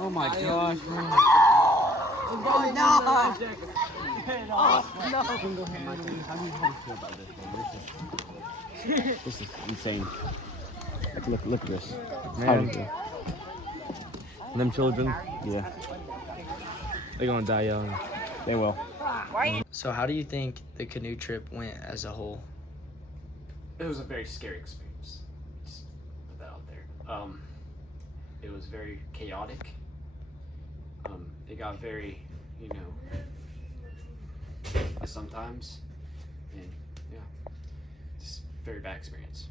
Oh my gosh, man. Oh, no. This is insane. Look at this. Man. Them children, Yeah, they're gonna die young. they will. So how do you think the canoe trip went as a whole? It was a very scary experience. Just put that out there. It was very chaotic. It got very, sometimes, and yeah, just very bad experience.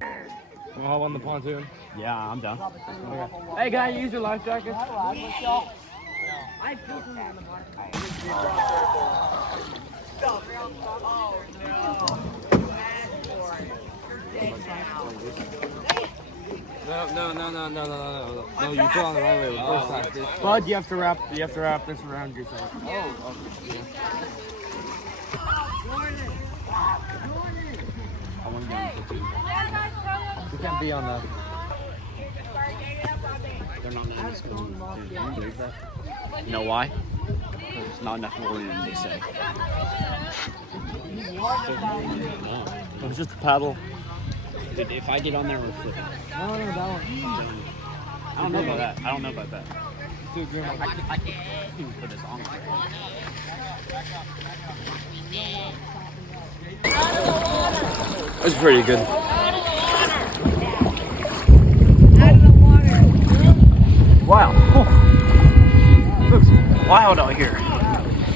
Wanna hop on the pontoon? Yeah, I'm down. Okay. Hey, guy, use your life jacket. No, you put on the right way. First side. Bud, you have to wrap this around yourself. Oh, okay. I want to get into two. You can't be on the. They're not in this school. Can you believe that? You know why? Because it's not enough more than they say. It was just a paddle. Dude, if I get on there, we're flipping. No, that one. I don't know about that. I don't know about that. Too green. I can't even put this on. It was pretty good. Wow. Looks wild out here.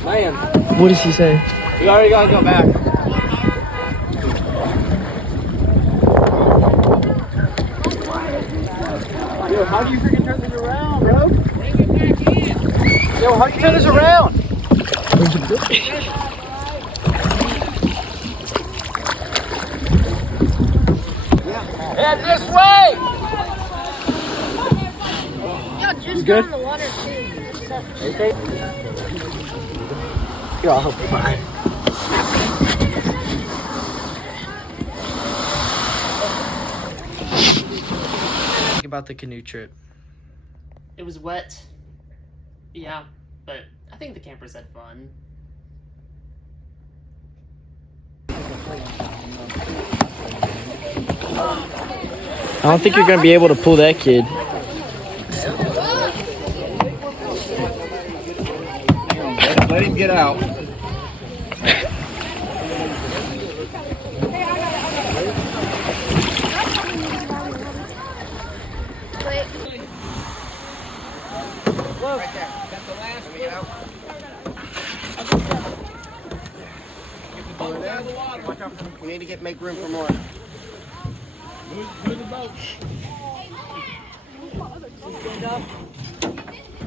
Man, What does he say? we already gotta go back. Yo, how do you freaking turn this around, bro? Yo, how do you turn this around? Head this way! Just good? go in the water too. Okay. You're all fine. Think about the canoe trip. It was wet. Yeah, but I think the campers had fun. I don't think you're gonna be able to pull that kid. Let him get out. We need to make room for more.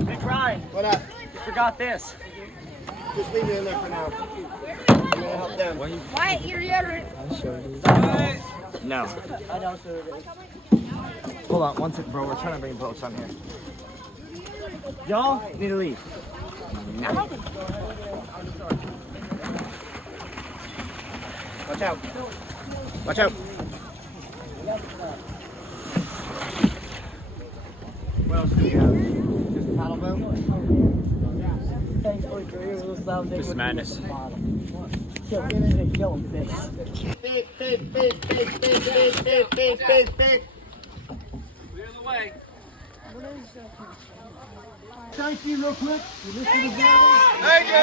Big Ryan, What up? you forgot this. Just leave it in there for now. I'm gonna help them. Why? You're deodorant. No. Hold on, one second, bro. We're trying to bring boats on here. Y'all need to leave. Watch out. Watch out. What else do you have? Just a paddle boat? This is madness. Big, big, big, big, big, big, big, big, big, big. Clear the way. Thank you real quick. You listen to the Thank you.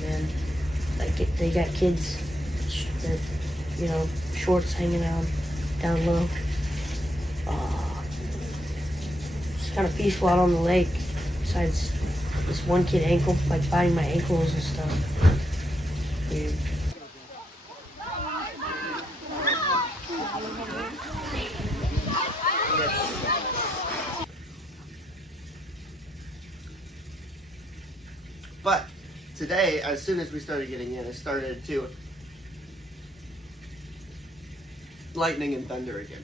Man, like they got kids that, shorts hanging out down low. It's kind of peaceful out on the lake. Besides this one kid biting my ankles and stuff. Weird. But today, as soon as we started getting in, it started to lightning and thunder again.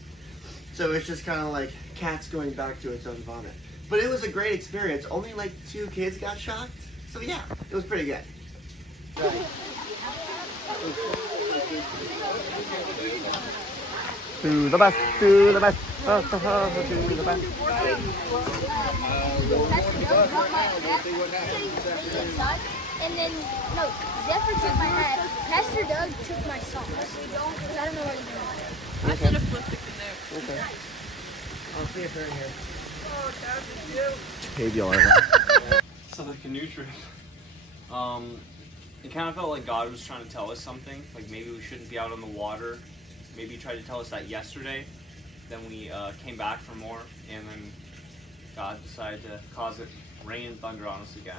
So it's just kind of like cats going back to its own vomit. But it was a great experience. Only like 2 kids got shocked. So yeah, it was pretty good. Right. To the best, to the best, to the best. And then, no, Zephyr took my hat. Pastor Doug took my socks. I don't know what he's doing. I should have flipped the canoe. Okay. I'll see if they're in here. So the canoe trip, it kind of felt like God was trying to tell us something. Like maybe we shouldn't be out on the water. Maybe he tried to tell us that yesterday. Then we came back for more, and then God decided to cause it rain and thunder on us again.